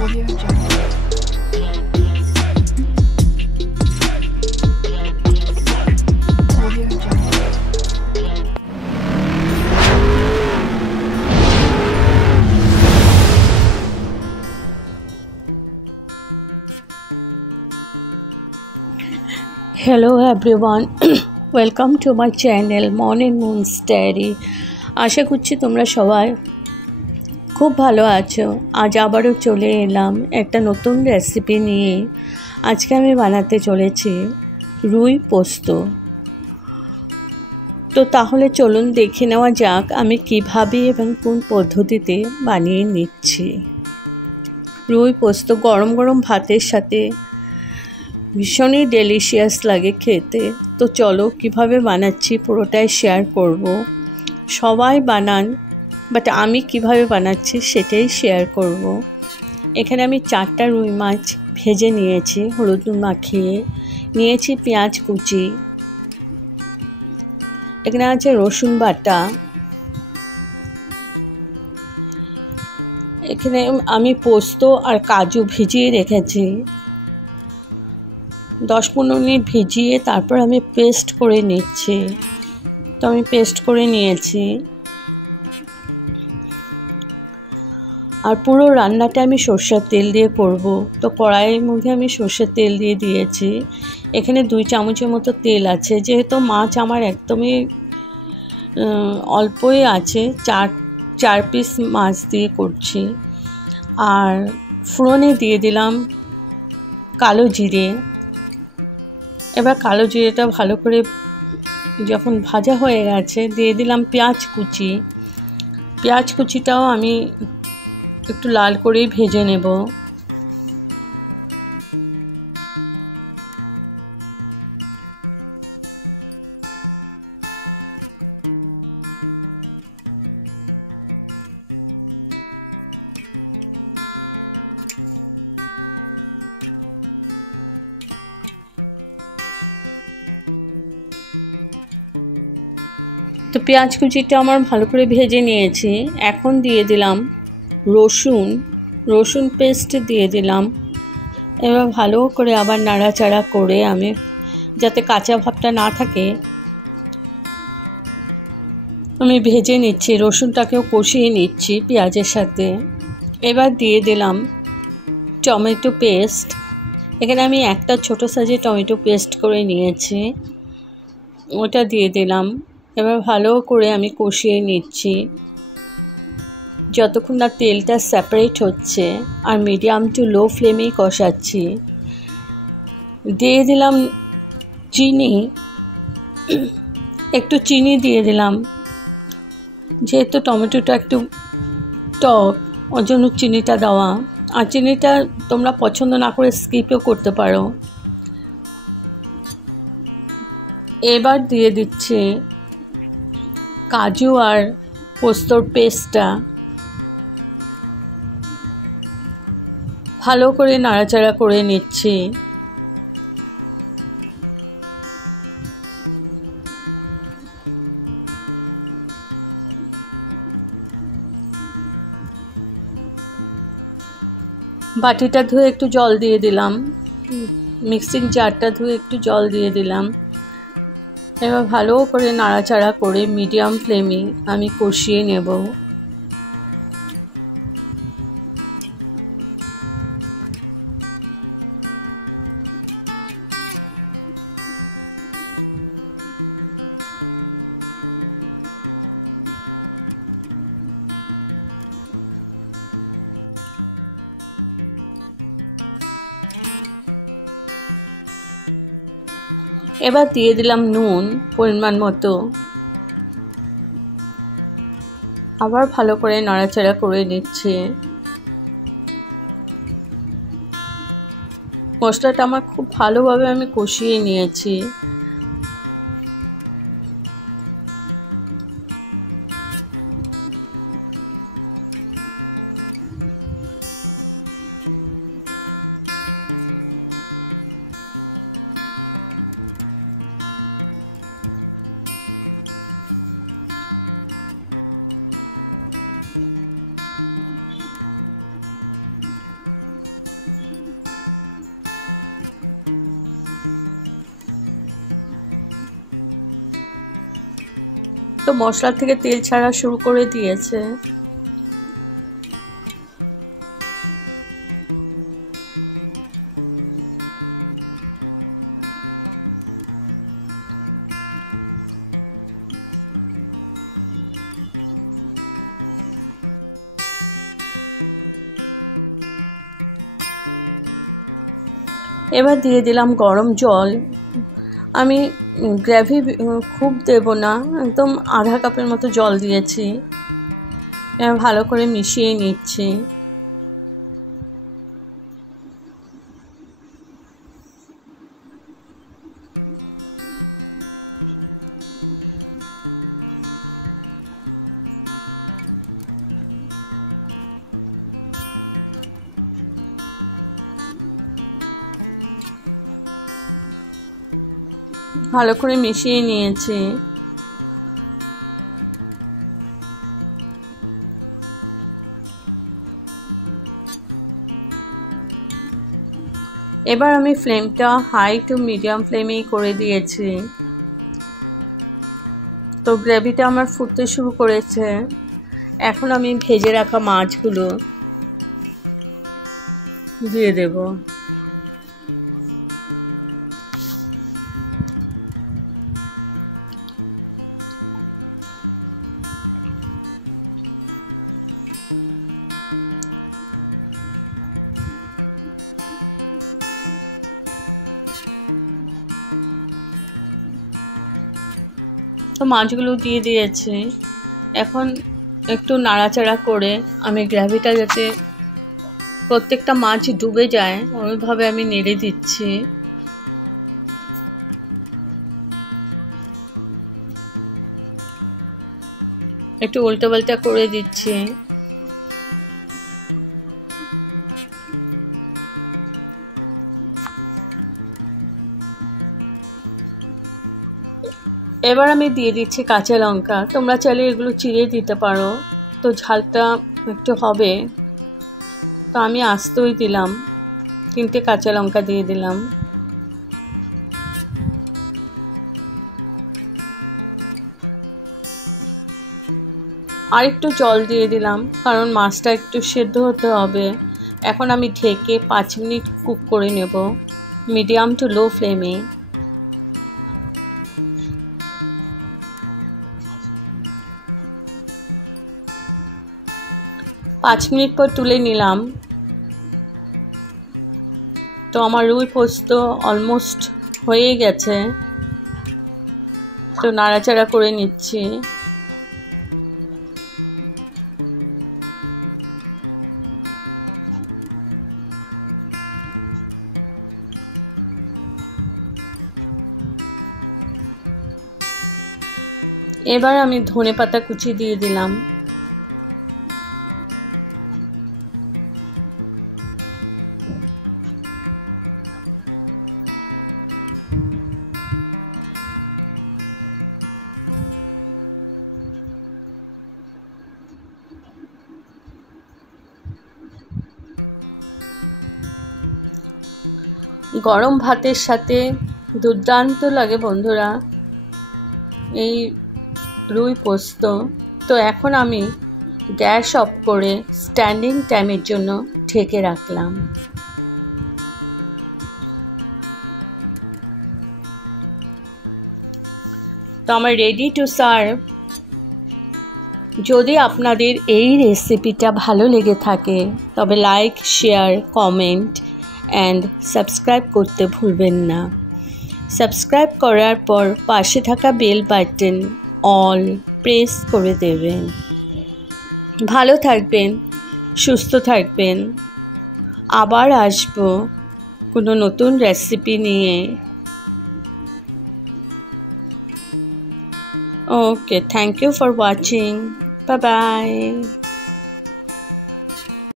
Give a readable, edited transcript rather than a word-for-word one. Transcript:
Audio Jungle. Audio Jungle. Hello everyone, welcome to my channel Morning Moon's Diary. আশা করছি তোমরা সবাই খুব ভালো আছো। আজ আবারও চলে এলাম একটা নতুন রেসিপি নিয়ে। আজকে আমি বানাতে চলেছি রুই পোস্ত। তো তাহলে চলুন দেখে নেওয়া যাক আমি কিভাবে এবং কোন পদ্ধতিতে বানিয়ে নিচ্ছি। রুই পোস্ত গরম গরম ভাতের সাথে ভীষণই ডেলিশিয়াস লাগে খেতে। তো চলো কিভাবে বানাচ্ছি পুরোটাই শেয়ার করব। সবাই বানান, বাট আমি কিভাবে বানাচ্ছি সেটাই শেয়ার করব। এখানে আমি 4টা রুই মাছ ভেজে নিয়েছি হলুদ মাখিয়ে। নিয়েছি পেঁয়াজ কুচি, এখানে আছে রসুন বাটা, এখানে আমি পোস্ত আর কাজু ভিজিয়ে রেখেছি। 10-15 মিনিট ভিজিয়ে তারপর আমি পেস্ট করে নিচ্ছি। তো আমি পেস্ট করে নিয়েছি। আর পুরো রান্নাটা আমি সরষের তেল দিয়ে করব। তো কড়াইয়ের মধ্যে আমি সরষের তেল দিয়ে দিয়েছি। এখানে 2 চামচের মতো তেল আছে। যেহেতু মাছ আমার একদমই অল্পই আছে, 4 পিস মাছ দিয়ে করছি। আর ফোড়নে দিয়ে দিলাম কালো জিরে। এবার কালো জিরেটা ভালো করে যখন ভাজা হয়ে গেছে দিয়ে দিলাম পেঁয়াজ কুচি। পেঁয়াজ কুচিটাও আমি একটু লাল করেই ভেজে নেব। তো পেঁয়াজ কুচিটা আমার ভালো করে ভেজে নিয়েছি। এখন দিয়ে দিলাম রসুন পেস্ট দিয়ে দিলাম। এবার ভালো করে আবার নাড়াচাড়া করে আমি যাতে কাঁচা ভাবটা না থাকে আমি ভেজে নিচ্ছি। রসুনটাকেও কষিয়ে নিচ্ছি পেঁয়াজের সাথে। এবার দিয়ে দিলাম টমেটো পেস্ট। এখানে আমি একটা ছোট সাইজে টমেটো পেস্ট করে নিয়েছি, ওটা দিয়ে দিলাম। এবার ভালো করে আমি কষিয়ে নিচ্ছি যতক্ষণ না তেলটা সেপারেট হচ্ছে। আর মিডিয়াম টু লো ফ্লেমেই কষাচ্ছি। দিয়ে দিলাম চিনি, একটু চিনি দিয়ে দিলাম। যেহেতু টমেটোটা একটু টক ওর জন্য চিনিটা দেওয়া। আর চিনিটা তোমরা পছন্দ না করে স্কিপও করতে পারো। এবার দিয়ে দিচ্ছি কাজু আর পোস্তর পেস্টটা। ভালো করে নাড়াচাড়া করে নিচ্ছি। বাটিটা ধুয়ে একটু জল দিয়ে দিলাম, মিক্সিং জারটা ধুয়ে একটু জল দিয়ে দিলাম। এবার ভালো করে নাড়াচাড়া করে মিডিয়াম ফ্লেমে আমি কষিয়ে নেব। এবার দিয়ে দিলাম নুন পরিমাণ মতো। আবার ভালো করে নাড়াচাড়া করে নিচ্ছি। মশলাটা আমার খুব ভালোভাবে আমি কষিয়ে নিয়েছি। তো মশলা থেকে তেল ছাড়া শুরু করে দিয়েছে। এবার দিয়ে দিলাম গরম জল। আমি গ্রেভি খুব দেব না, একদম আধা কাপের মতো জল দিয়েছি। ভালো করে মিশিয়ে নিচ্ছি। ভালো করে মিশিয়ে নিয়েছি। এবার আমি ফ্লেমটা হাই টু মিডিয়াম ফ্লেমেই করে দিয়েছি। তো গ্রেভিটা আমার ফুটতে শুরু করেছে। এখন আমি ভেজে রাখা মাছগুলো দিয়ে দেব। তো মাছগুলো দিয়ে দিয়েছি। এখন একটু নাড়াচাড়া করে আমি গ্রেভিটা যাতে প্রত্যেকটা মাছ ডুবে যায় ওইভাবে আমি নেড়ে দিচ্ছি। একটু উল্টো পাল্টা করে দিচ্ছি। এবার আমি দিয়ে দিচ্ছি কাঁচা লঙ্কা। তোমরা চাইলে এগুলো চিড়ে দিতে পারো, তো ঝালটা একটু হবে। তো আমি আস্তই দিলাম, 3টে কাঁচা লঙ্কা দিয়ে দিলাম। আর একটু জল দিয়ে দিলাম, কারণ মাছটা একটু সেদ্ধ হতে হবে। এখন আমি ঢেকে 5 মিনিট কুক করে নেব মিডিয়াম টু লো ফ্লেমে। পাঁচ মিনিট পর তুলে নিলাম। তো আমার রুই পোস্ত অলমোস্ট হয়ে গেছে। তো নাড়াচাড়া করে নিচ্ছি। এবার আমি ধনেপাতা কুচি দিয়ে দিলাম। গরম ভাতের সাথে দুর্দান্ত লাগে বন্ধুরা এই রুই পোস্ত। তো এখন আমি গ্যাস অফ করে স্ট্যান্ডিং টাইমের জন্য ঢেকে রাখলাম। তো আমার রেডি টু সার্ভ। যদি আপনাদের এই রেসিপিটা ভালো লেগে থাকে তবে like, share, comment and subscribe করতে ভুলবেন না। সাবস্ক্রাইব করার পর পাশে থাকা বেল বাটন অল প্রেস করে দেবেন। ভালো থাকবেন, সুস্থ থাকবেন। আবার আসবো কোনো নতুন রেসিপি নিয়ে। Okay, thank you for watching. Bye bye.